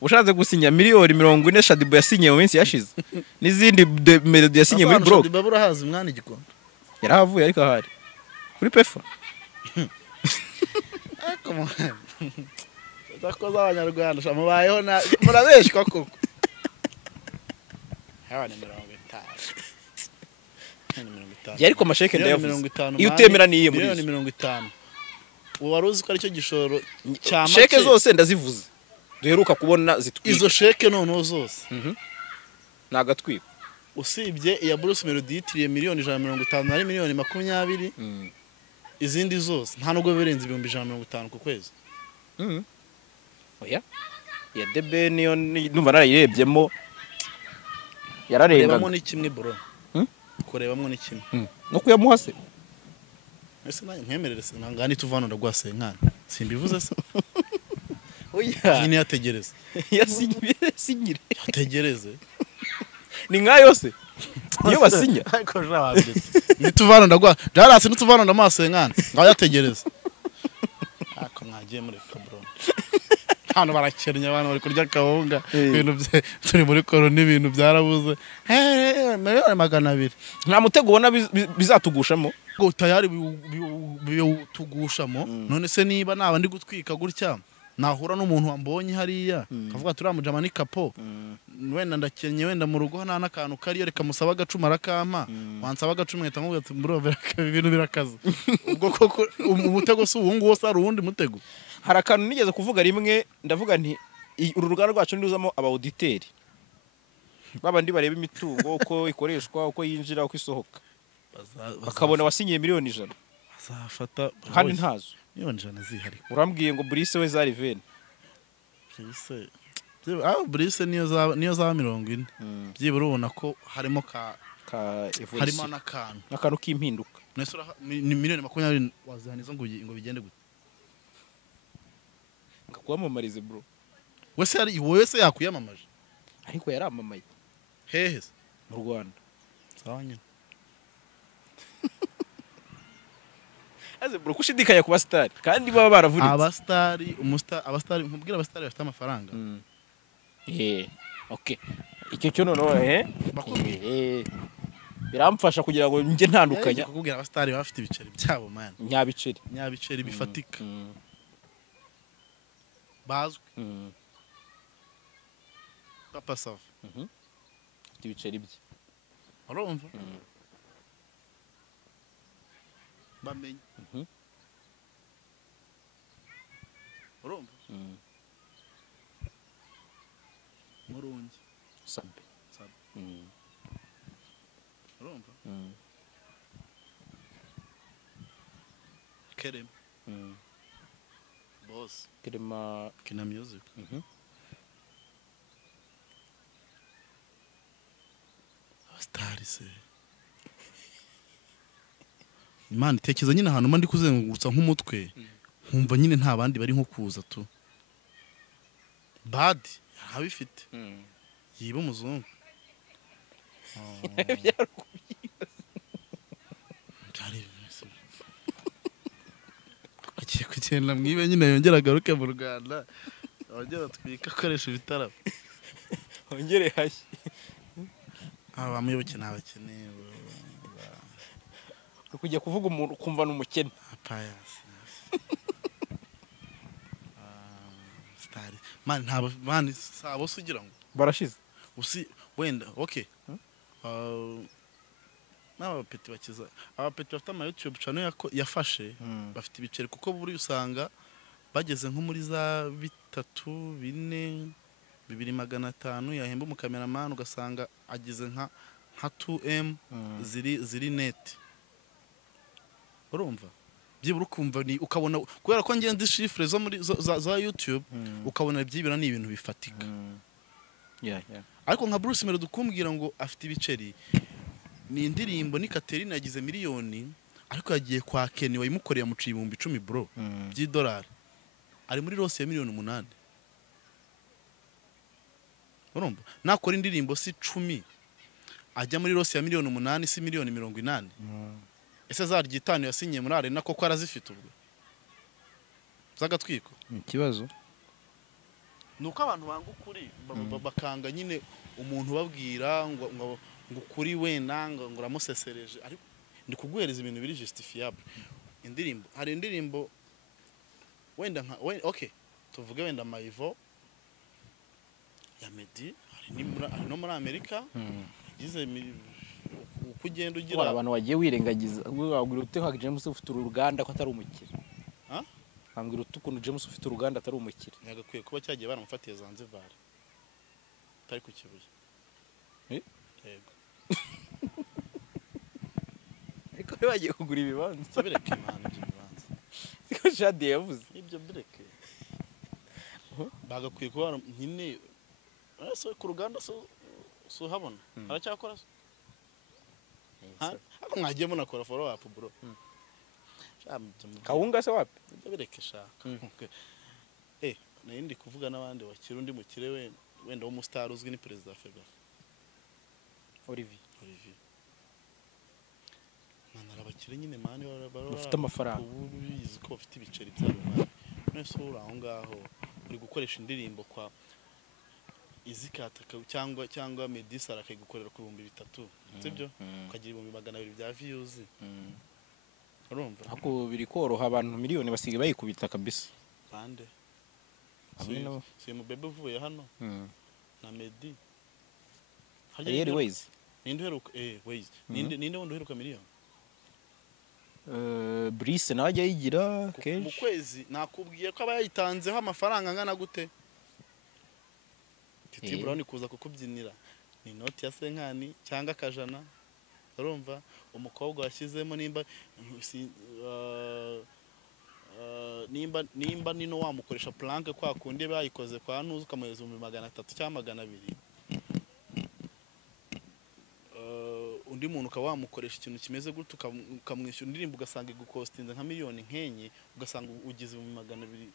Ubushatse gusinya miliyoni 40 Shadibu yasinyiye mu minsi yashize. N'izindi Melody yasinyiye muri Brock. Shadibu burahazi mwana igikona. Yarahavuye ariko ahari. Kuri Pefa. Come on. Dakoza abanyarwanda shamubayeho na murabeshwa koko. Hawa ni 50. Yariko amasheke ndayavuze. Iyo utemera niye muri miliyoni 50. Uwaruzi ko ari cyo gishoro cya make. Sheke zose ndazivuze. Duheruka kubona zitwika. Izo sheke noneho zose. Nagatwiko. Usibye iya Bruce Melody yitiriye miliyoni 150 na miliyoni 20. Izindi zose nta nubwo birenze 150 ku kwezi. Oya. Ya The Ben yo numva narayirebyemo. Yararenga. Kurebamo ni kimwe bro. Kurebamo ni kimwe. No kuyamuhase. Ese nayo nkemerere se ntangani tuvana ndagwase nkana. Simbivuze se. Oya. Nyine yategereze. Yasinyire. Yategereze. Ni nkayo se. Iyo basinya. Ariko jababye. Ni tuvana ndagwa. JALAS ni tuvana ndamase nkana. Ngaho yategereze. Ako mwagiye muri kabro. Hano barakenya abantu bari kurya kawunga ibintu turi muri corona ibintu byarabuze. Miliyoni 200. Nta mutego ubona bizatugushamo. Ngo tayari tugushamo. None se niba naba ndi gutwika gutya nahura n'umuntu wambonye hariya kavuga turamujama ni kapo wenda ndakenye wenda mu rugo nta nakantu kariyo reka musaba agacuma arakama wansaba agacuma ngahita nkubwira ati bro ibintu birakaza ubwo koko umutego si ubu nguwo ari uwundi mutego. Hari akantu nigeze kuvuga rimwe ndavuga nti uru ruganda rwacu niruzamo abauditeri babandi bareba imitungo uko ikoreshwa uko yinjira uko isohoka bakabona wasinyiye miliyoni 100 bazafata kandi ntazo miliyoni 100 zihari. Urambwiye ngo Brice we zari 20. Brice niyo za 40 byibura ubona ko harimo harimo n'akantu k'impinduka. Nese ni miliyoni 20 wazanizo ngo bigende gute ngakwamamarize bro. Wese ari wese yakuyamamaje ariko yaramamaye hehe mu Rwanda. Sawa nyine. Aze bro kushidikanya kuba star kandi baba baravunitse. Abastari nkubwira abastari bafite amafaranga. Okay. Icyo cyo noneho biramfasha kugira ngo nje ntandukanya kukubwira abastari bafite ibiceri byabo man. Nyabiceri bifatika. Bazwi. Papa Saf. Ibiceri bye. Urumva? Bamenye. Urumva? Murungi. Sabe. Urumva? Kerem. Boss. Kerema Kina music. Stari se. Imana itekeza nyine ahantu mandi kuzengurutsa nk'umutwe nkumva nyine nta bandi bari nko kuza tu. Bad habifite. Yiba umuzungu. Agiye kugenda mwibe nyine yongera agaruke mu Rwanda. Abagera twika akoresha ibitaramo. Ongere hashye. Abamuyoboke n'abakene. Kujya kuvuga umuntu kumva n'umukene. Apayas. Stari. Man ntaba man sabo sugira ngo barashize. Usi wenda okay. N'abapeti bakiza. Abapeti bafite ama YouTube channel yafashe bafite ibiceri kuko buri usanga bageze nko muri za 3 4 2500 yahemba umukameraman ugasanga agize nka 2M ziri net. Urumva byibura ukumva ni ukabona kubera ko ngende chiffre zo muri za YouTube ukabona byibira ni ibintu bifatika. Ariko nka Bruce Melody kumbwira ngo afite ibiceri ni indirimbo ni Catherine yagize miliyoni ariko yagiye kwa Kenny wayimukoreye mu 10,000 bro by'idolari ari muri rose ya miliyoni 8. Urumva nakora indirimbo si 10 ajya muri rose ya miliyoni 8 si miliyoni 80. ese za ryitanu yasinyiye muri arena koko arazifite ubwo zagatwiko ikibazo nuko abantu banga ukuri bakanga nyine umuntu babwira ngo ukuri wenda ngo uramusesereje ariko ndi kuguhereza ibintu biri justifiable indirimbo hari indirimbo wenda okay tuvuge wenda Maivo ya Meddy hari no muri Amerika yagize uko ugenda ugira abantu wagiye wirengagiza wabwira ute nka James ufite uruganda ko atari umukire ambwira ukuntu James ufite uruganda atari umukire yagakwiye kuba cyagiye baramufatiye Zanzibar atari ku Kibuye yego ariko bagiye kugura ibibanza bireke imana ibyo bibanza siko Shadi yavuze ibyo bireke bagakwiye kuba nyine so ku ruganda so habona aracyakora hako mwagiye munakora follow up bro Kawunga se wapi ibyo bireke shaka nindi kuvuga n'abandi bakira undi mukire wenda wo mustar uzwi ni president Fega Olivier mana abakire nyine mani bafite amafaranga ubizi ko bafite ibiceri byabo nese uraho ngaho uri gukoresha indirimbo kwa izikata cyangwa Medisara akigukorera ku 3,000 sibyo ukagira 200 bya views urumva hako biri koroha abantu miliyoni basige bayikubita kabisa bande si mu bebe uvuye hano na Meddy Harry Ways ninde heruka Ways ninde wundi heruka miliyoni Brice nawe ajya yigira kenshi mu kwezi nakubwiye ko abayitanzeho amafaranga angana gute Titi Brown kuza kukubyinira ni noti ya senkani cyangwa akajana urumva umukobwa washyizemo nimba nino wamukoresha plank kwa kundi bayikoze kwa nuzu kamuheza 300 cyangwa 200 undi muntu ka wamukoresha ikintu kimeze gute ukamwishyura indirimbo ugasanga igukostinze nka miliyoni nkenye ugasanga ugize 200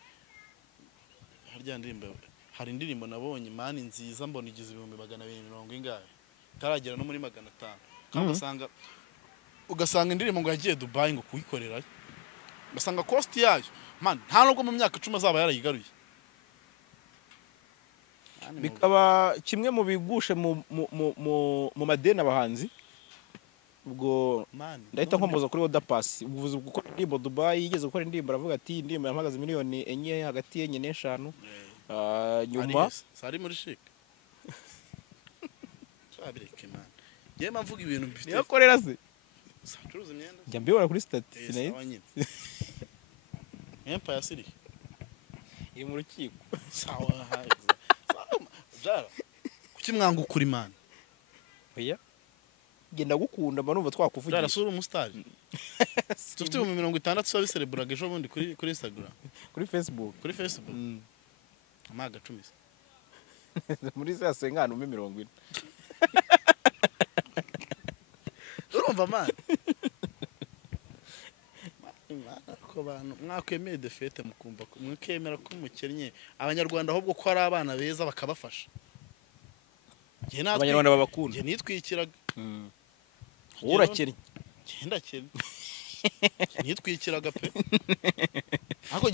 harya ndirimbo hari indirimbo nabonye mani nziza mbona igize 270 ingahe taragera no muri 500 ugasanga indirimbo ngo yagiye Dubai ngo kuyikorera ugasanga cost yayo man nta nubwo mu myaka 10 azaba yarayigaruye bikaba kimwe mu bigushe mu madeni abahanzi ubwo ndahita nkomoza kuri Oda Pass ubuvuzi gukora indirimbo Dubai yigeze gukora indirimbo aravuga ati indirimbo yampagaze miliyoni enye hagati y'enye n'eshanu nyuma sari muri chic sabireke man yema mvuga ibintu bifite yakorera se sacuruza imyenda njya mbibona kuri status nayo Empire City iri mu rukiko sawa jara kuki mwanga ukuri man oya genda gukunda mba numva twakuvugira jara sura umustari tufite 60 so bisereburaga ejo bundi kuri Instagram kuri Facebook amaga 10 muri za senkano 40 urumva man ko bantu mwakwemeye defete mukumva mwekemera ko mukennye abanyarwanda ahubwo ko ari abana beza bakabafasha abanyarwanda babakunda nitwikiraga urakennye genda kennye nitwikiraga pe ariko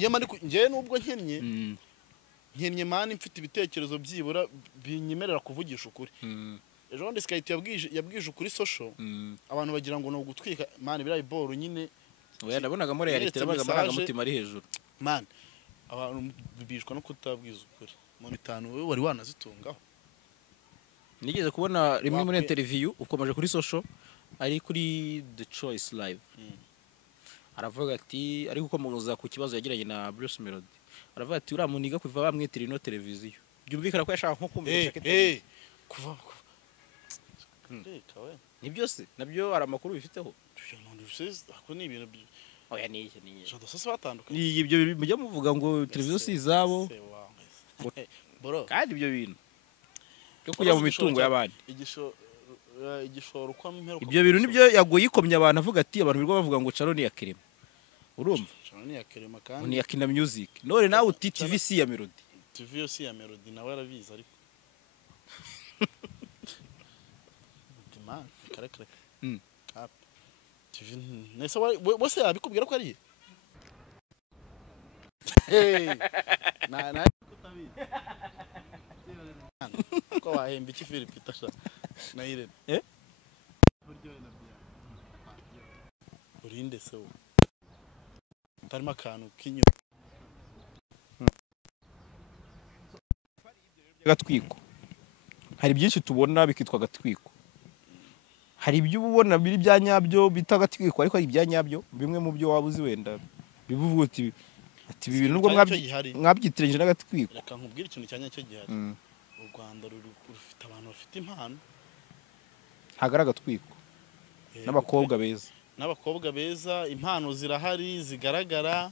ngiye nubwo nkennye mani mfite ibitekerezo byibura binyemerera kuvugisha ukuri ejo bundi Skype yabwije ukuri social abantu bagira ngo no gutwika mani birayi boro nyine oya nabonaga muri reality amaga mutima ari hejuru man abantu bibishwa no kutabwiza ukuri mu bitanu wewe wari wanazitungaho nigeze kubona rimwe muri interview ukomeje kuri social ari kuri The Choice Live aravuga ati ari gukomoza ku kibazo yagiranye na Bruce Melody aravuga ati uriya muniga kuva bamwitira ino televiziyo byumvikana ko yashaka nko kumvisha kuva ni byose nabyo ari amakuru bifiteho ako ni ibintu oya ni jado sose batandukanye ni ibyo mujya muvuga ngo televiziyo si izabo bro kandi ibyo bintu byo kujya mu mitungo y'abandi igishoro kwa mperuka ibyo bintu nibyo yagoye yikomye abantu avuga ati abantu birwa bavuga ngo Charo ni ya Kerema urumva Charo ni ya Kerema kandi ni ya Kina Music none nawe uti TV si ya Melody TV si ya Melody nawe arabizi ariko man karekare TV nese bose yabikubwira ko ari na kutabizi ko wahemba iki Philippe tasha na Irene urinde se tarima kantu kinyo gatwiko hari byinshi tubona bikitwa gatwiko hari ibyo ubona biri bya nyabyo bita gatwiko ariko ari ibya nyabyo bimwe mu byo wabuzi wenda bivuga ati ibi bintu nubwo mwabyitiranyije n'agatwiko reka nkubwire ikintu cyanya cyo gihari u Rwanda rufite abantu bafite impano hagara gatwiko n'abakobwa beza impano zirahari zigaragara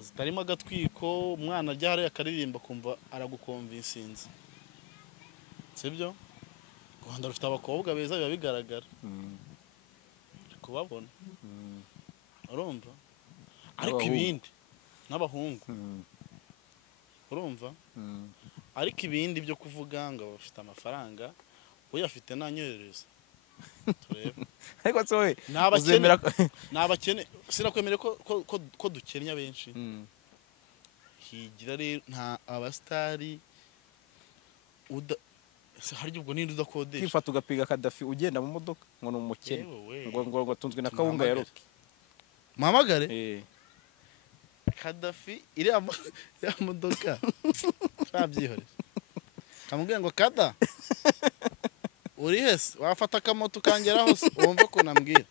zitarimo agatwiko umwana ajya hariya akaririmba kumva aragukonvinsinze sibyo u Rwanda rufite abakobwa beza biba bigaragara kubabona urumva ariko ibindi n'abahungu urumva ariko ibindi byo kuvuga ngo bafite amafaranga uyafite nanyohereza turebe ariko sowe nabakene sinakwemere ko dukenya benshi higira rero nta abastari haryo ubwo ninde udakodesha kwifata ugapiga Kadafi ugenda mu modoka ngo ni umukene ngo tunzwe na kawunga ya roki mamagare Kadafi iriya modoka twabyihorera kamubwiye ngo kada uri hese wafata akamoto ukangeraho wumva ko nambwira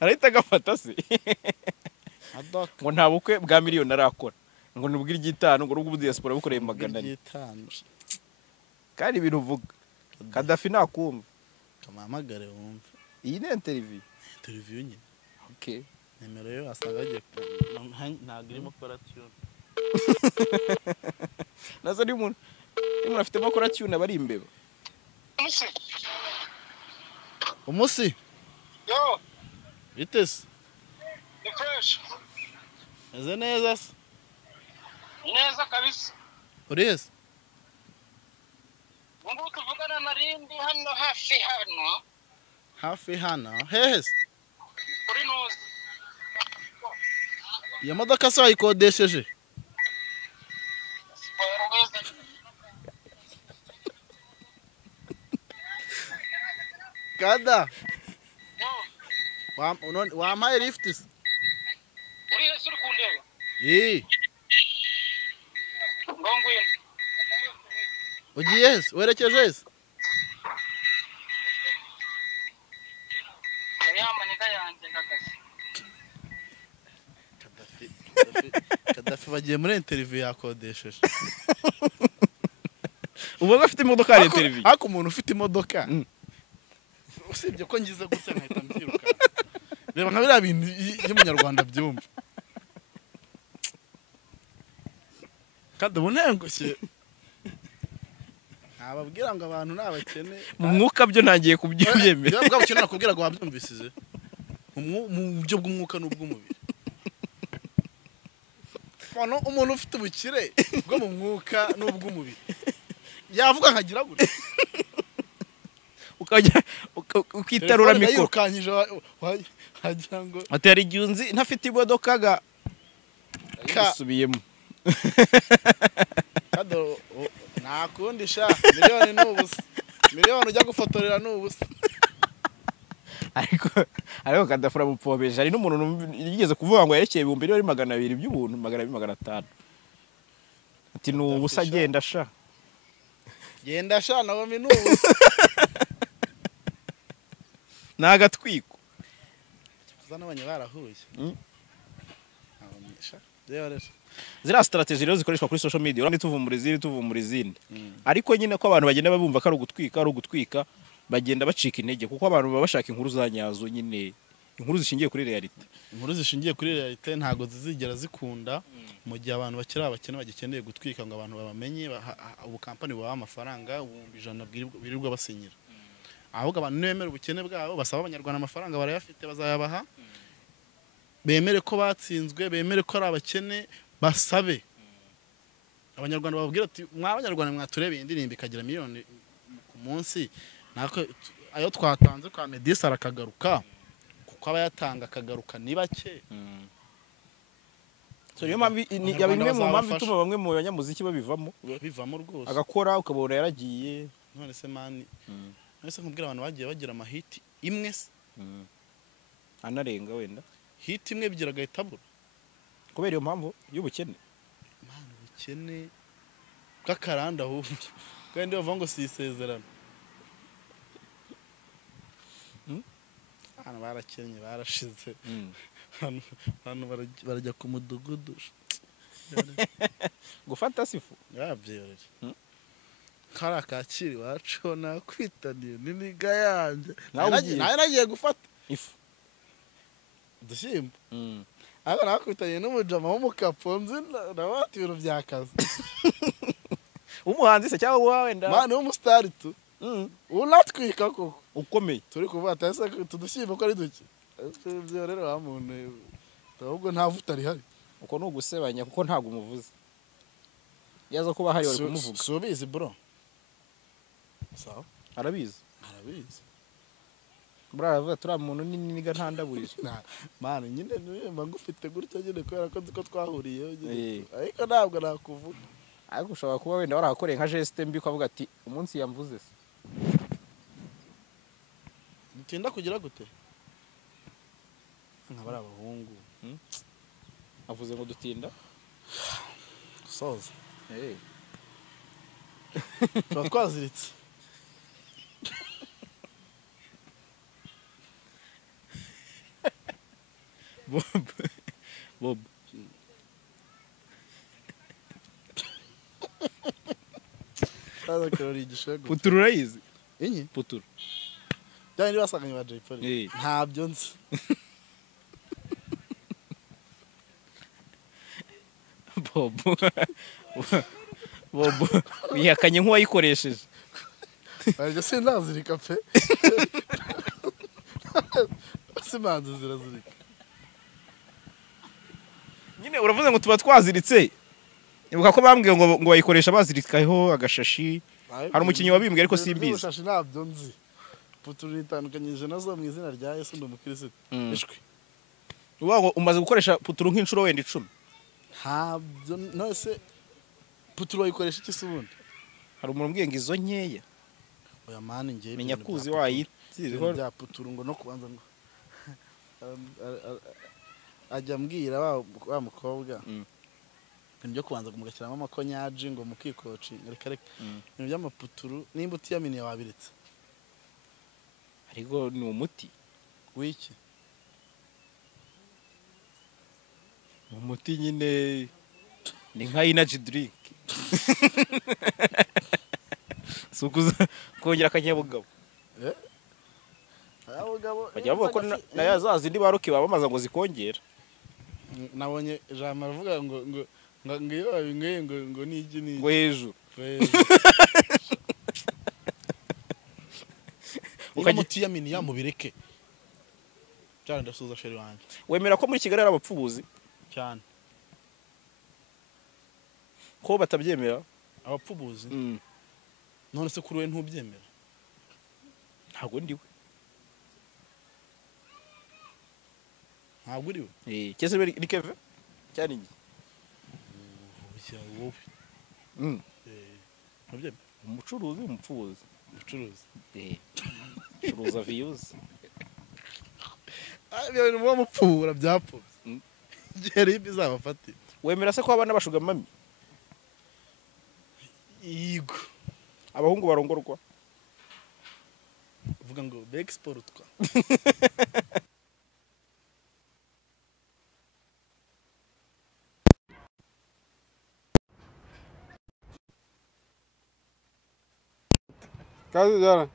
arahita agafata se ngo nta bukwe bwa miliyoni arakora ngo nubwire igitano ngo n'ubwo diaspora bukoreye 400 kandi ibintu uvuga Kadafi nakumva kamamagare wumva iyi ni interview nyine okay nimero yo asanga agiye ntabwo irimo koratiyoni nazo ni umuntu afite koratiyoni abari imbeba umusi yo bitese ni fresh eze neza se neza kabisa uri hese ngo tuvugana na Rindi hano hafi hano hehe kuri noze iyo modoka se wayikodesheje kada wampaye lift se uri hese uri kundeba ngo ngwino ugiye hese werekeje hese yamanika yanjye gagasi Kadafi bagiye muri interview yakodesheje ubu afite imodoka ya interview ariko umuntu ufite imodoka usibye ko ngize gutya nkahita mbyiruka reba nka biriya bintu y'umunyarwanda byumva kandi ubu ntengushye ntababwira ngo abantu n'abakene mu mwuka byo ntagiye kubyemera bwa bukene nakubwira ngo wabyumvisize mu buryo bw'umwuka n'ubw'umubiri umuntu ufite ubukire bwo mu mwuka n'ubw'umubiri yavuga nkagira gutya ukajya ukitarura mikoro ukanyije wagira ngo atari igiunzi ntafite imodoka kasubiyemo kado nakundisha miliyoni n'ubusa miliyoni ujya gufotorera n'ubusa ariko Kadafura mupfobeje hari n'umuntu yigeze kuvuga ngo yerekeye 200 by'ubuntu 500 ati n'ubusa genda sha nawe n'ubusa nagatwiko kuzana abanye barahuye zira strategy rero zikoreshwa kuri social media urandi tuvumura izindi ariko nyine ko abantu bagenda babumva ko ari ugutwika bagenda bacika intege kuko abantu baba bashaka inkuru za nyazo nyine inkuru zishingiye kuri realite ntago zizigera zikunda mu gihe abantu abakene bagikeneye gutwika ngo abantu babamenye ubu company baba amafaranga 100 birirwa basinyira ahubwo abantu nemera ubukene bwabo basaba abanyarwanda amafaranga barayafite bazayabaha bemere ko batsinzwe bemere ko ari abakene basabe abanyarwanda babwira ati mw'abanyarwanda mwaturebeye indirimbo ikagira miliyoni ku munsi nako ayo twatanze kwa Medisa arakagaruka kuko abayatanga akagaruka ni bake. So niyo mpamvu ya bimwe mu mpamvu ituma bamwe mu banyamuziki babivamo rwose agakora ukabona yaragiye. none se mani nese nkubwira abantu bagiye bagira amahiti imwe se anarenga wenda hiti imwe bigira gahitabura kubera iyo mpamvu y'ubukene. Mana ubukene bw'akaranda ahubwo kandi bavuga ngo si isezerano. Hano barakenye barashize hano barajya ku mudugudu gufata sifu yabyorere kara kakiri wacu nakwitaniye n'iniga yanjye naye nagiye gufata ifu dushyimbo ariko nakwitaniye n'umujama w'umukapo nzi nabati ibintu byakaze umuhanzi se cyangwa wenda mani w'umusitari tu unatwika koko ukomeye turi kuvuga atase tudushyimbo ko ari duke ibyo rero wa muntu ahubwo nta vuta rihari uko nugusebanya kuko ntago umuvuze yaza kuba hari wari kumuvuga subizi bro sawa arabizi bro aravuga turi muntu n'iniga ntandaburije mani nyine niba ngufite gutya nyine kubera ko nziko twahuriye ariko ntabwo nakuvuga ariko ushobora kuba wenda warahakoreye nka geste mbi ko avuga ati umunsi yamvuze se mutinda kugira gute nkabara abahungu avuze ngo dutinda soza tuba twaziritse Bob Kaza kirori igishego puturu urayizi inyi puturu byari basanganye ba Jay Polly ntabyo nzi Bob yihakanye nk'uwayikoresheje ariko sinazirika pe simanzi zirazirika nyine uravuze ngo tuba twaziritse ibuka ko bambwiye ngo bayikoresha bazirikaho agashashi hari umukinnyi wabimbwiye ariko simbizi agashashi ntabyo nzi puturu itandukanyije nazo mu izina rya Yesu ndumukirisitu ishwi uvuga ngo umaze gukoresha puturu nk'inshuro wenda 10 ntabyo nose puturu bayikoresha iki se ubundi hari umuntu umbwiye ngo izo nkeya oya mani ngiye menya kuzi wayitiriho bya puturu ngo no kubanza ngo ajya mbwira wa mukobwa ibyo kubanza kumugakiramo amakonyaji ngo mukikoci reka ibintu by'amaputuru nimba utiyaminiye wabiretse ariko ni umuti wiki umuti nyine ni nka energy drink sukuza kongera akanyabugabo bajya bavuga ko na yazazindi baruki bamaza ngo zikongera nabonye ijambo aravuga ngo iyo babinyweye ngo nigi ni ngo hejuru ukajya mubireke cyane ndasuza sheri wanjye wemera ko muri Kigali ari abapfubuzi cyane ko batabyemera abapfubuzi none se kuri we ntubyemera ntabwo ndiwe ntabwo uriwe cyese ni Keve cyane ngi ubushya wowe ntubyemera umucuruzi umupfubuzi umucuruzi curuza views ibintu muba mupfura byapfubye igihe ribi izabafatira wemera se ko abana bashuga mami yigo abahungu barongorwa uvuga ngo beexportwa Kazi jana.